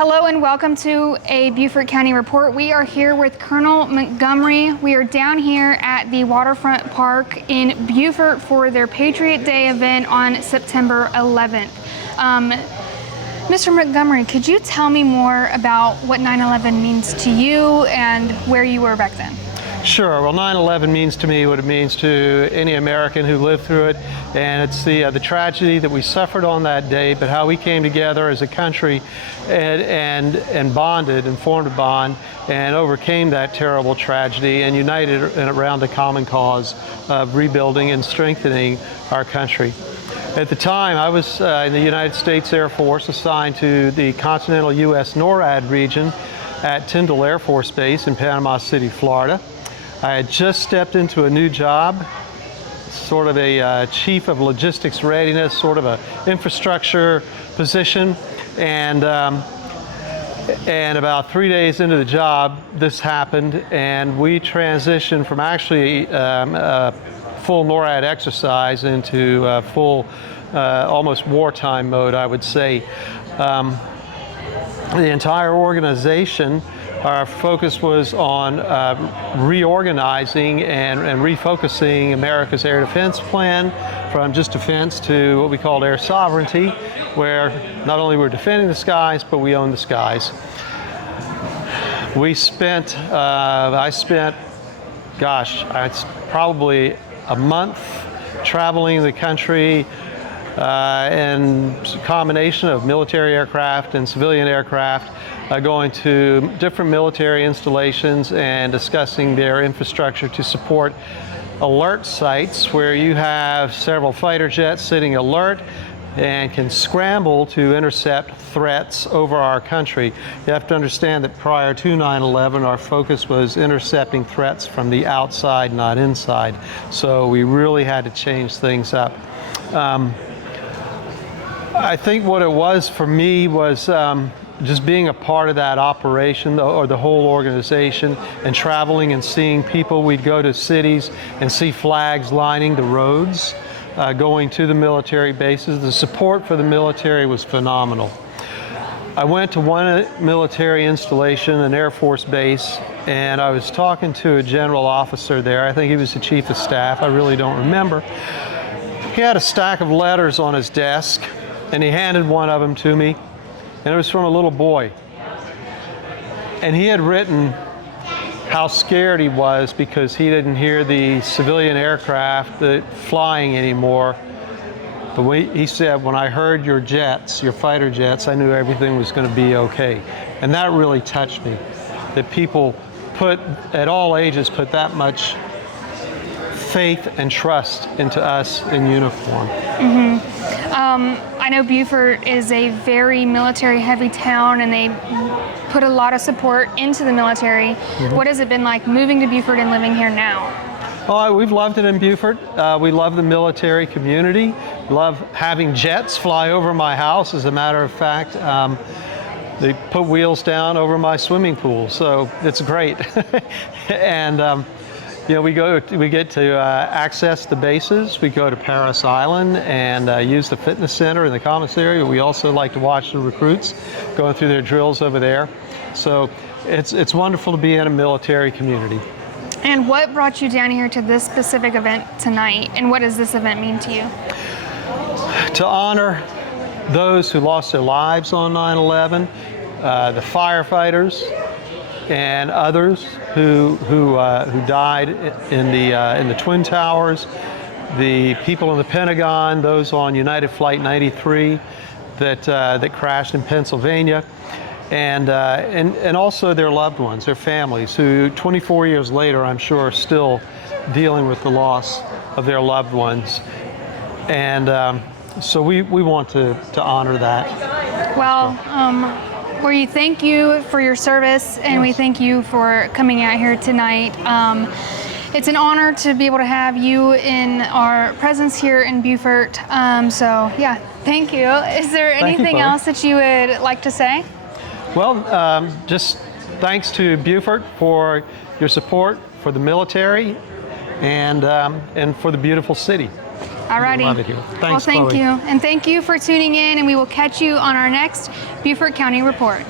Hello and welcome to a Beaufort County report. We are here with Colonel Montgomery. We are down here at the Waterfront Park in Beaufort for their Patriot Day event on September 11th. Mr. Montgomery, could you tell me more about what 9/11 means to you and where you were back then? Sure. Well, 9/11 means to me what it means to any American who lived through it, and it's the tragedy that we suffered on that day, but how we came together as a country and bonded and formed a bond and overcame that terrible tragedy and united around the common cause of rebuilding and strengthening our country. At the time, I was in the United States Air Force, assigned to the continental U.S. NORAD region at Tyndall Air Force Base in Panama City, Florida. I had just stepped into a new job, sort of a chief of logistics readiness, sort of a infrastructure position, and about 3 days into the job, this happened, and we transitioned from actually a full NORAD exercise into full, almost wartime mode, I would say. The entire organization, our focus was on reorganizing and refocusing America's air defense plan from just defense to what we called air sovereignty, where not only we're defending the skies, but we own the skies. We spent, I spent, it's probably a month traveling the country and a combination of military aircraft and civilian aircraft, going to different military installations and discussing their infrastructure to support alert sites where you have several fighter jets sitting alert and can scramble to intercept threats over our country. You have to understand that prior to 9/11, our focus was intercepting threats from the outside, not inside. So we really had to change things up. I think what it was for me was just being a part of that operation or the whole organization and traveling and seeing people. We'd go to cities and see flags lining the roads, going to the military bases. The support for the military was phenomenal. I went to one military installation, an Air Force base, and I was talking to a general officer there. I think he was the chief of staff. I really don't remember. He had a stack of letters on his desk, and he handed one of them to me, and it was from a little boy. And he had written how scared he was because he didn't hear the civilian aircraft flying anymore. But he said, when I heard your jets, your fighter jets, I knew everything was going to be okay. And that really touched me, that people at all ages, put that much faith and trust into us in uniform. Mm-hmm. I know Beaufort is a very military-heavy town, and they put a lot of support into the military. Mm-hmm. What has it been like moving to Beaufort and living here now? Oh, we've loved it in Beaufort. We love the military community. Love having jets fly over my house. As a matter of fact, they put wheels down over my swimming pool, so it's great. And you know, we get to access the bases. We go to Paris Island and use the fitness center and the commissary. We also like to watch the recruits going through their drills over there. So it's wonderful to be in a military community. And what brought you down here to this specific event tonight? And what does this event mean to you? To honor those who lost their lives on 9/11, the firefighters, and others who died in the Twin Towers, the people in the Pentagon, those on United Flight 93 that crashed in Pennsylvania, and also their loved ones, their families, who 24 years later, I'm sure, are still dealing with the loss of their loved ones. And so we want to honor that. Well, we thank you for your service, and we thank you for coming out here tonight. It's an honor to be able to have you in our presence here in Beaufort. So yeah, thank you. Is there anything else that you would like to say? Well, just thanks to Beaufort for your support for the military and for the beautiful city. Alrighty. Love it here. Thanks, well, thank Chloe. you. And thank you for tuning in, and we will catch you on our next Beaufort County Report.